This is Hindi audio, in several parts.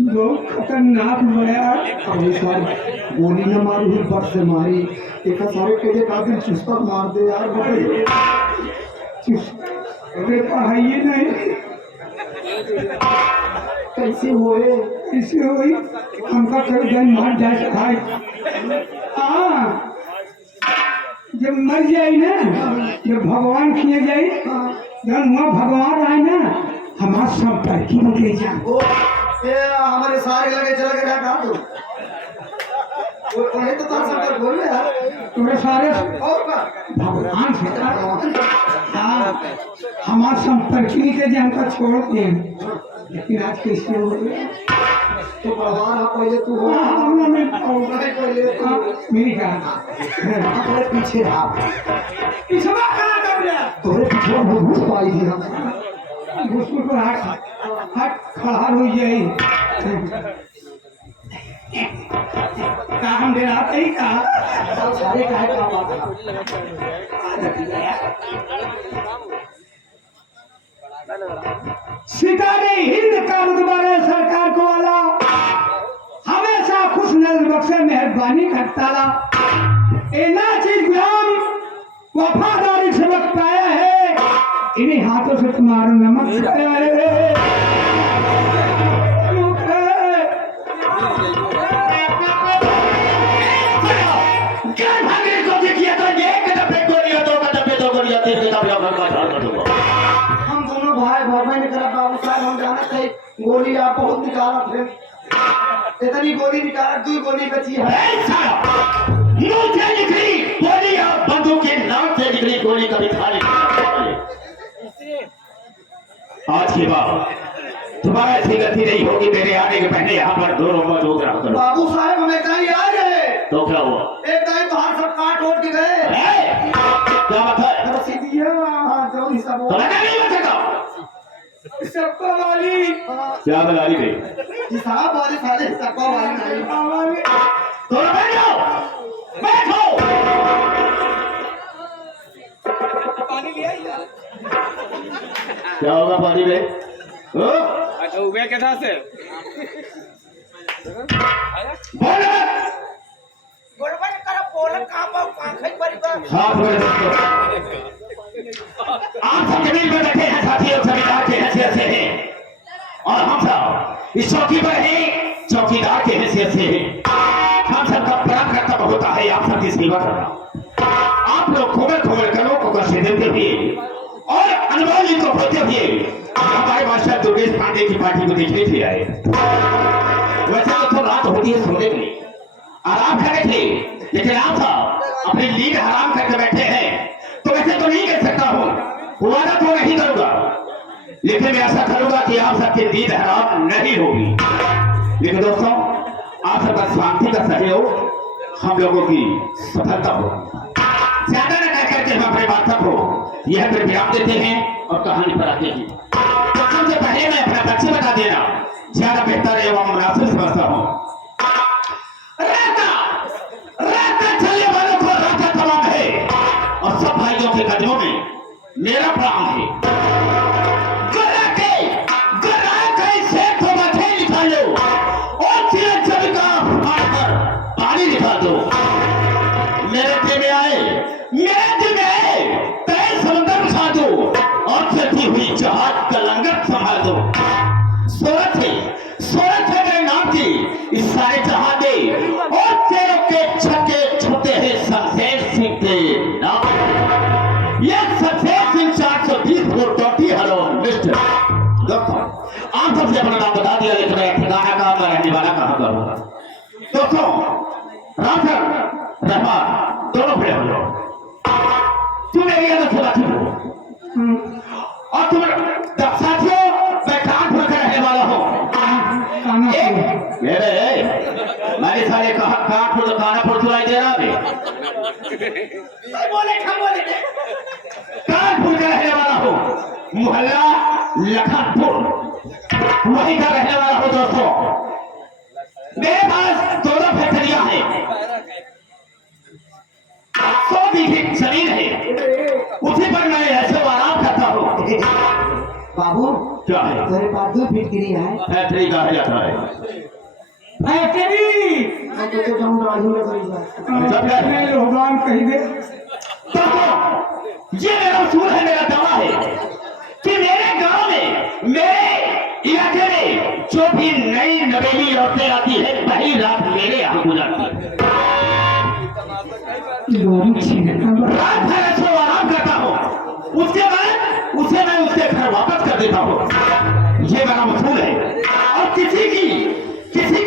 बहुत खतरनाक है गोली न मारी हुई बट से मारी एक सारे के लिए काफी चुस्ता मार दे यार बेटे अरे पढ़ाइए नहीं कैसे हुए कैसे हुई हमका कल दिन मार जाए भाई हाँ जब मर जाए ना जब भगवान खिए जाए जब वहाँ भगवान आए ना हमारा सब तरक्की बदले जाए हमारे सारे लगे चला गया डाल दो तो तार सब बोल रहे यार तुम्हें सारे और का भगवान से हाँ हमारा संपर्क नहीं थे हमका छोड़ते हैं लेकिन आज कैसे हो गया तो भगवान आप पहले तू हो मेरी कहा अपने पीछे आप पिछवा कहाँ कर दिया तोरे पीछे बहुत पाई थी हम घुसपुर पर हट खड़ा हो जाए काम दे रहा था कहा सारे काहे का बात सितारे हिंद का रुतबा सरकार को वाला हमेशा खुश नजर बख्शे मेहरबानी करता रहा इना चीज गुलाम वफादारी से वक्त पाया है इन्हीं हाथों से तुम्हारा नमक हम दोनों भाई भाई ने करा बाबू साहब हम जाना थे गोली आप बहुत निकाला थे इतनी गोली निकाला 2 गोली बची है मुझे निकली गोली और बंदूक के नाम से निकली गोली कभी खाली आज के बाद तुम्हारा ऐसी गति नहीं होगी मेरे आने के पहले यहाँ पर दोनों मौजूद रहा करो बाबू साहब हमें कहीं आ रहे तो क्या हुआ एक टाइम तो हाथ सब काट ओट के गए क्या बात है जो हिसाब तो लगा नहीं बच सका सबको वाली क्या बता रही गई हिसाब वाले सारे सबको वाले नहीं तो बैठ जाओ बैठो पानी लिया क्या होगा पानी में अच्छा उबे कैसा से बोलो गोड़बड़ कर बोल का आंखें पर हाथ में आप सब जमीन पर बैठे हैं साथियों जमींदार के हैसियत से हैं और हम सब इस चौकी पर हैं चौकीदार के हैसियत से हैं हम सबका बड़ा कर्तव्य होता है आप सबकी सेवा करना आप लोग खोबर कर लोगों को कष्ट देते हुए और अनमोल जी को खोते हुए हमारे मास्टर दुर्गेश पांडे की पार्टी को देखने के लिए आए वैसे तो रात होती है सोने में आराम कर रहे थे लेकिन आप सब अपनी नींद हराम करके बैठे हैं तो वैसे तो नहीं कह सकता हूँ वादा तो नहीं करूंगा लेकिन मैं ऐसा करूंगा कि आप सबकी नींद हराम नहीं होगी लेकिन दोस्तों आप सबका शांति का सहयोग हम लोगों की सफलता हो ज्यादा न कह करके हम अपने बातों को यह फिर विराम देते हैं और कहानी पर आते हैं तो सबसे पहले मैं अपना बच्चे बता देना ज्यादा बेहतर एवं मुनासिब समझता हूँ चलने वालों को रास्ता तमाम है और सब भाइयों के कदमों में मेरा प्राण है निकालो और पानी निकाल दो मेरे दिल में आए तय समुद्र उठा दो और चलती हुई जहाज का लंगर संभाल दो सूरत है मेरे नाम की इस सारे जहां दे और तेरों के छक्के छूटे हैं शमशेर सिंह के नाम ये शमशेर सिंह 420 को टोटी हलो मिस्टर दोस्तों आप सबसे अपना नाम बता दिया लेकिन मैं ठिकाना कहाँ का रहने वाला कहाँ का होगा दोस्तों रामचंद्र रहमान दोनों खड़े हो जाओ तुम मेरी अलग से बातचीत हो और तुम साथियों मैं कानपुर का रहने वाला हूँ मैंने सारे कानपुर तो कानापुर सुनाई दे रहा है कानपुर का रहने वाला हूँ मोहल्ला लखनपुर वहीं का रहने वाला हूँ दोस्तों मेरे पास 2 फैक्ट्रियां हैं 100 बीघे जमीन है उसी पर मैं ऐसे आराम करता हूँ बाबू क्या है? तेरे पास 2 फिटकरी है। फैक्ट्री कहा जाता है। फैक्ट्री मैं तुझे जाऊँ राजू में करूँगा। मैं लोगान कही दे तो ये मेरा उसूल है, मेरा दावा है कि मेरे गांव में, मेरे इलाके में जो भी नई नवेली औरतें आती है, पहली रात मेरे यहाँ गुजरती है। रात भर ऐसे आराम करता हूँ, उसके बाद उसे मैं उसके घर वापस कर देता हूँ। ये मेरा उसूल है और किसी की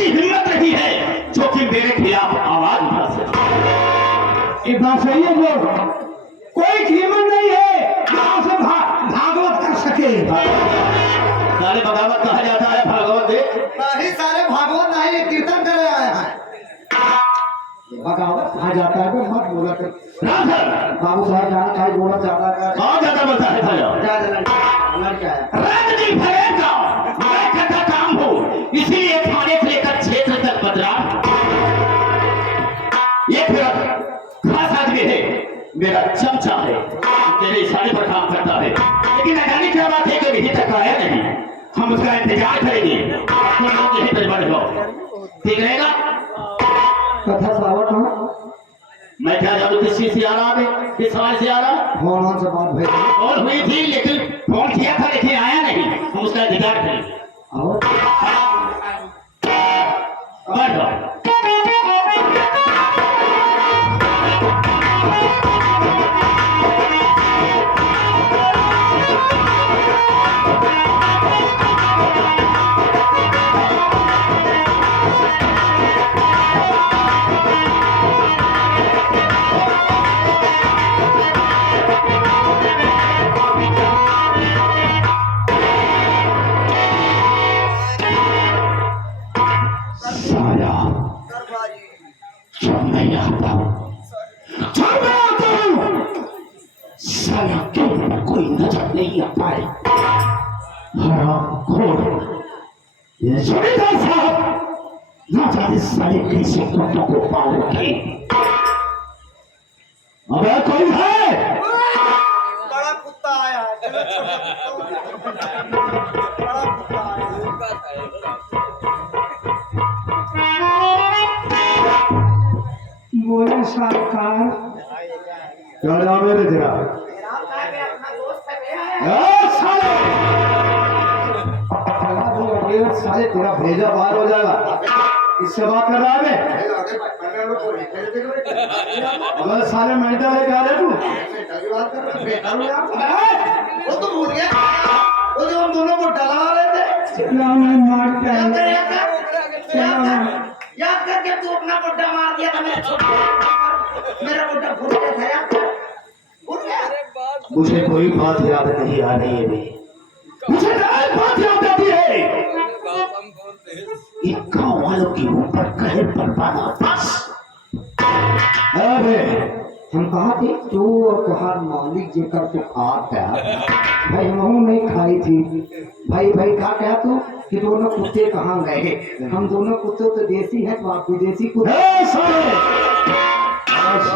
हिम्मत नहीं है जो कि मेरे खिलाफ आवाज उठा सके। ये बात सही है जो कोई कीमत नहीं है गांव से भागवत कर सके। सारे बगावत कहा जाता है, भागवत दे नहीं सारे भागवत नहीं, ये कीर्तन करे आए हैं। बगावत कहा जाता है, तो मत बोला कर। राम सर, बाबू साहब जाना चाहे बोला चाहता है। कौन ज्यादा बोलता है भाई? क्या लड़का है? राजनीति भरे का मैं करता काम हूँ, इसीलिए थाने से लेकर क्षेत्र तक बदला। ये मेरा खास आदमी है, मेरा चमचा है, मेरे इशारे पर काम करता है, लेकिन न जाने क्या बात है कि अभी तक आया नहीं। हम उसका इंतजार करेंगे, तुम लोग यहीं पर बड़े हो, ठीक रहेगा? कथा सावत हाँ मैं क्या जानू किस चीज से आ रहा है, किस सवाल से आ रहा? फोन से बात भाई और हुई थी, लेकिन फोन किया था लेकिन आया नहीं, हम उसका इंतजार करेंगे। और बैठो। साला जब मैं आता हूँ, साला क्यों कोई नजर नहीं आता है? हरामखोर, ये जमींदार साहब ना जाने साले कैसे कुत्तों को पालोगे। अबे कोई है? बड़ा कुत्ता आया है। बड़ा कुत्ता बोले सरकार क्या नाम है तेरा? साले तेरा भेजा बाहर हो जाएगा। इससे बात कर रहा है? अगर साले मेंटल है क्या रे तू? वो तो भूल गया, वो जो हम दोनों को डला रहे थे। मारता है याद करके तू अपना बुड्ढा मार दिया था, मेरा बुड्ढा भूल गया था, याद कर, भूल गया। मुझे कोई बात याद नहीं आ रही है, मुझे एक बात याद आती है, एक गाँव वालों के ऊपर कहे परवाना बस। अरे हम कहा थे तू और तुहार मालिक जी करके आप है भाई, हम नहीं खाई थी भाई। भाई कहा क्या तू कि दोनों कुत्ते कहाँ गए? हम दोनों कुत्ते तो देसी हैं, तो आप विदेशी कुत्ते।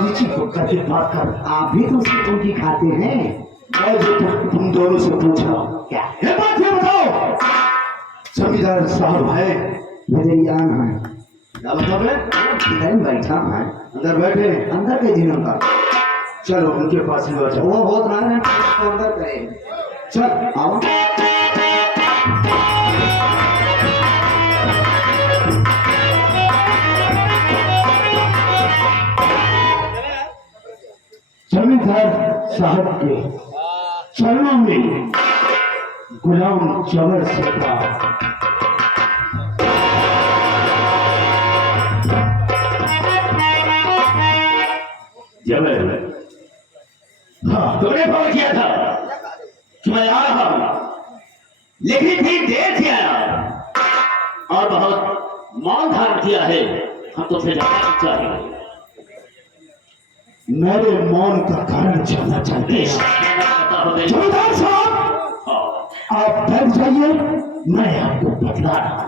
नीचे करके बात कर, आप भी तो उसकी उनकी खाते हैं। मैं जो तुम दोनों से पूछ रहा हूँ, क्या ये बात ये बताओ, जमींदार साहब है नजरियान है? क्या मतलब है? इधर बैठा है, अंदर बैठे हैं, अंदर के दिनों का चलो उनके पास ही जाओ। वो बहुत नारायण है, तो अंदर करे। चल आओ। जमींदार साहब के चरणों में गुलाम जबर सरकार। जबर, हाँ तुमने फोन किया था कि मैं आ रहा हूं, लेकिन भी देर से आया और बहुत मौन धारण किया है, हम तुमसे जानना चाहिए। मेरे मौन का कारण जानना चाहते हैं? जमींदार साहब आप बैठ जाइए, मैं आपको बतला रहा हूं।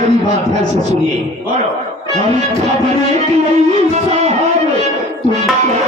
मेरी बात ध्यान से सुनिए। बोलो। और खबर एक नहीं साहब तुमको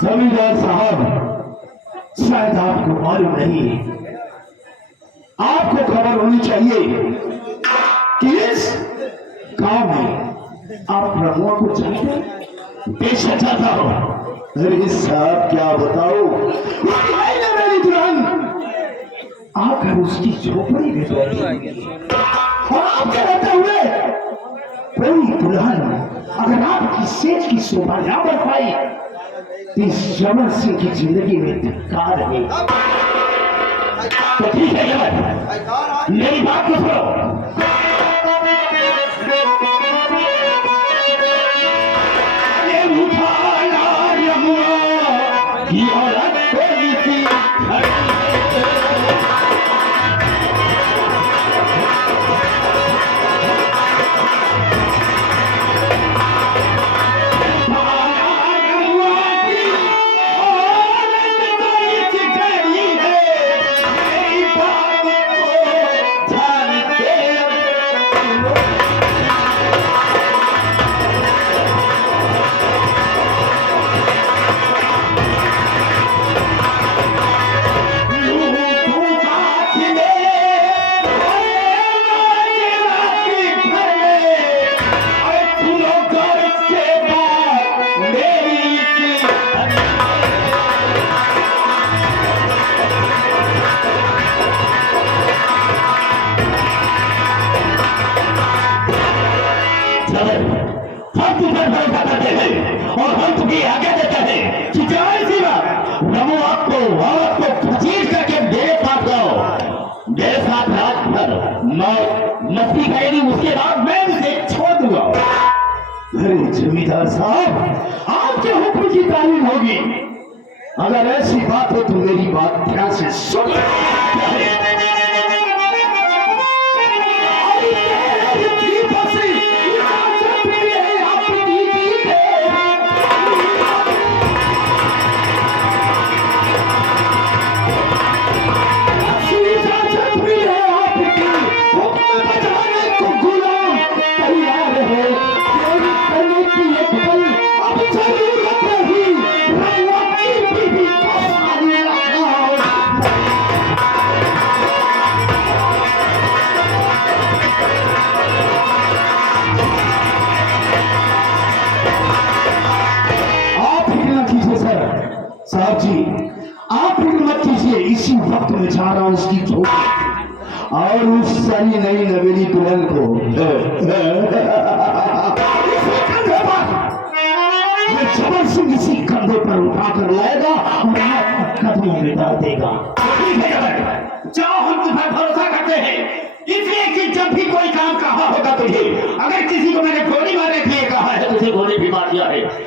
जमींदार साहब, शायद आपको मालूम नहीं है, आपको खबर होनी चाहिए कि इस गांव में आप रमुआ को जानते हैं। बेशक चाहता हो। अरे साहब क्या बताओ, मेरी दुल्हन आकर उसकी झोपड़ी में बैठी और आपके रहते हुए कोई दुल्हन अगर आपकी सेज की शोभा ना बढ़ पाई, इस जमन सिंह की जिंदगी में धिक्कार है। तो ठीक है जमन, मेरी बात को सुनो। ये उठाना रमुआ की औरत कोई सी हम तुम पर भरोसा करते हैं और हम तुम्हें आज्ञा देते हैं कि जाए सी बात रमो आपको खचीज करके मेरे पास लाओ, मेरे साथ रात भर मस्ती करेगी, उसके बाद मैं उसे छोड़ दूंगा। अरे जमींदार साहब, आपके हुक्म की तालीम होगी। अगर ऐसी बात हो तो मेरी बात ध्यान से सुन। साहब जी, आप फिक्र मत कीजिए, इसी वक्त में जा रहा हूं उसकी झोपड़ी और उस सारी नई नवेली दुल्हन को जबर सिंह इसी कंधे पर उठाकर लाएगा और आप कदमों में डाल देगा। जाओ, हम तुम्हें भरोसा करते हैं, इसलिए कि जब भी कोई काम कहा होगा तुझे, अगर किसी को मैंने गोली मारने के लिए कहा है, तुझे गोली भी मार दिया है।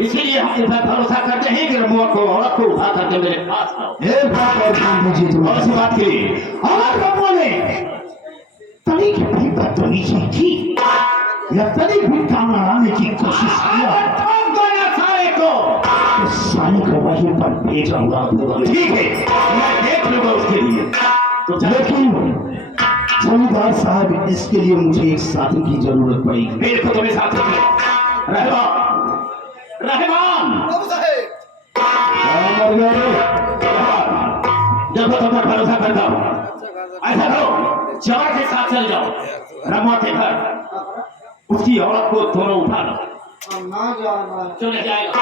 इसीलिए हम तुम्हें भरोसा करते हैं कि रमुआ को औरत को उठा करके मेरे पास लाओ। एक बात और सी बात की, अगर रमुआ ने तनिक भी बदतमीजी की या तनिक भी काम लड़ाने की कोशिश किया सारे को वहीं पर भेजाऊंगा। ठीक है, मैं देख लूंगा उसके लिए। तो लेकिन जमींदार साहब, इसके लिए मुझे एक साथी की जरूरत पड़ेगी। मेरे को तुम्हें साथी रहमान करता हूँ, ऐसा करो जवान के साथ चल जाओ रमा के घर, उसकी औरत को दोनों उठा लो। हम ना जाना, क्यों नहीं जाएगा?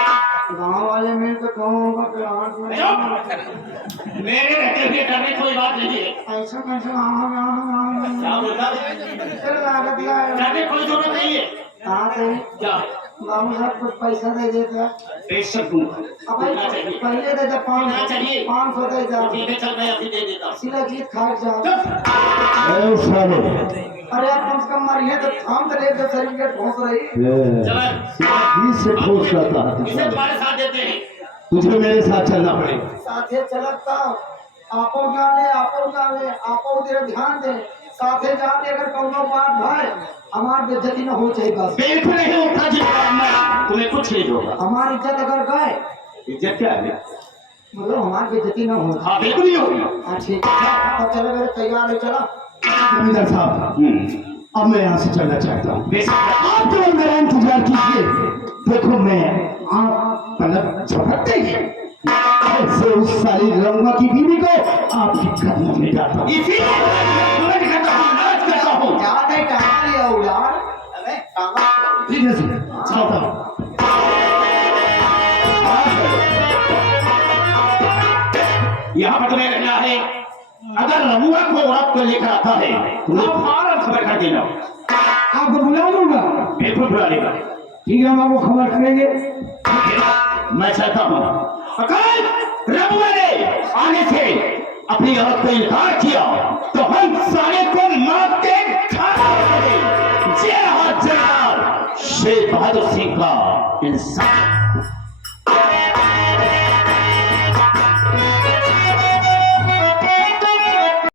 गाँव वाले मिल के कहूँगा कि हाथ में मेरे रहते हुए डरने कोई बात नहीं है। ऐसा कैसे हाँ क्या बोलता चल लागत यार डरने कोई जरूरत नहीं है। कहाँ से क्या बाबू साहब कुछ पैसा दे देता बेशक दूंगा, अब कितना चाहिए? पहले दे दे कितना चाहिए? 500 दे जा ठीक है चल मैं अभी दे देता हूँ। सिला जीत खा जा चुप। अरे यार कम से कम मारिए तो थाम तो ले जब शरीर के ठोस रही चल से ठोस करता है इसे तुम्हारे साथ देते हैं। तुझे मेरे साथ चलना पड़ेगा। साथे चलता आपो जान ले आपो तेरे ध्यान दे साथे जाते अगर कौनो बात भाई हमार बेइज्जती न हो चाहिए बस बिल्कुल नहीं उठा जितना मैं तुम्हें कुछ नहीं होगा। हमारी इज्जत अगर गए इज्जत क्या है? मतलब हमारी बेइज्जती न हो हाँ बिल्कुल नहीं होगी। हाँ ठीक है अब चलो मेरे तैयार है चलो जमींदार साहब अब मैं यहाँ से चलना चाहता हूँ। बेशक आप तो मेरा इंतजार कीजिए, देखो मैं आप पलक झपकते ही ऐसे उस सारी रंगा की बीवी को आपके कदमों में डालता हूँ। इसीलिए मैं तुम्हें कहता हूँ, नाच करता हूँ। यार नहीं कहा लिया हो यार अबे कहाँ ठीक है सर, चलता हूँ। यहाँ पर तुम्हें रहना है। अगर रमुआ को औरत को लेकर आता है तो फौरन खबर कर देना। आपको बुला लूंगा। बिल्कुल बुला लेगा। ठीक है, हम आपको खबर करेंगे। मैं चाहता हूँ अगर रमुआ ने आने से अपनी औरत को इनकार किया तो हम सारे को मार के खाना जय हो जय शेर बहादुर सिंह का इंसान।